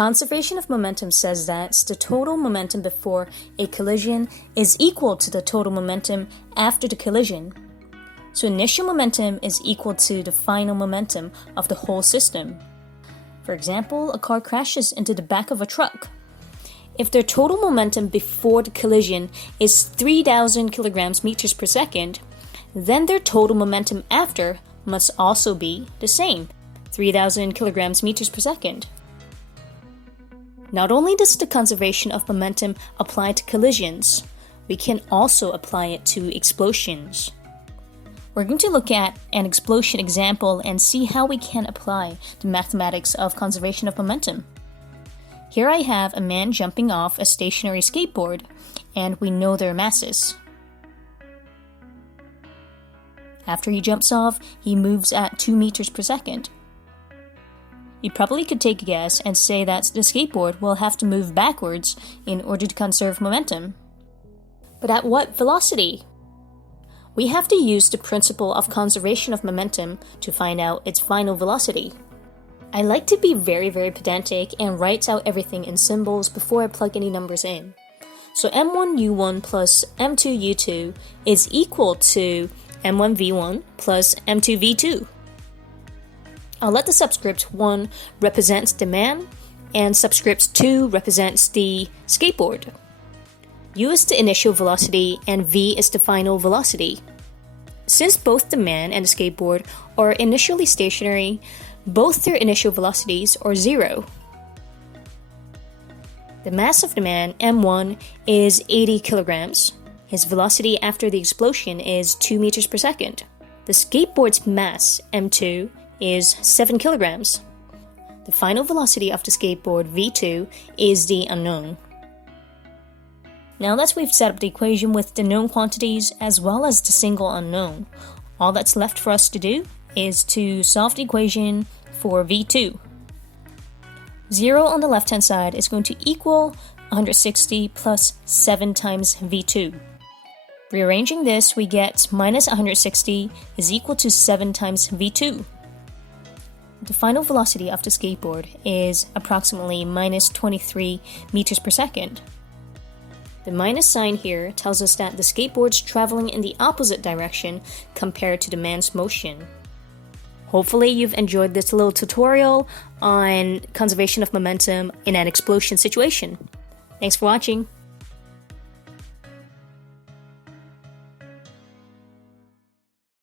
Conservation of momentum says that the total momentum before a collision is equal to the total momentum after the collision. So initial momentum is equal to the final momentum of the whole system. For example, a car crashes into the back of a truck. If their total momentum before the collision is 3,000 kilograms meters per second, then their total momentum after must also be the same, 3,000 kilograms meters per second. Not only does the conservation of momentum apply to collisions, we can also apply it to explosions. We're going to look at an explosion example and see how we can apply the mathematics of conservation of momentum. Here I have a man jumping off a stationary skateboard, and we know their masses. After he jumps off, he moves at 2 meters per second. You probably could take a guess and say that the skateboard will have to move backwards in order to conserve momentum. But at what velocity? We have to use the principle of conservation of momentum to find out its final velocity. I like to be very pedantic and write out everything in symbols before I plug any numbers in. So m1u1 plus m2u2 is equal to m1v1 plus m2v2. I'll let the subscript 1 represents the man and subscript 2 represents the skateboard. U is the initial velocity and v is the final velocity. Since both the man and the skateboard are initially stationary, both their initial velocities are 0. The mass of the man, m1, is 80 kilograms. His velocity after the explosion is 2 meters per second. The skateboard's mass, m2, is 7 kilograms. The final velocity of the skateboard, v2, is the unknown. Now that we've set up the equation with the known quantities as well as the single unknown, all that's left for us to do is to solve the equation for v2. 0 on the left-hand side is going to equal 160 plus 7 times v2. Rearranging this, we get minus 160 is equal to 7 times v2. The final velocity of the skateboard is approximately minus 23 meters per second. The minus sign here tells us that the skateboard's traveling in the opposite direction compared to the man's motion. Hopefully you've enjoyed this little tutorial on conservation of momentum in an explosion situation. Thanks for watching.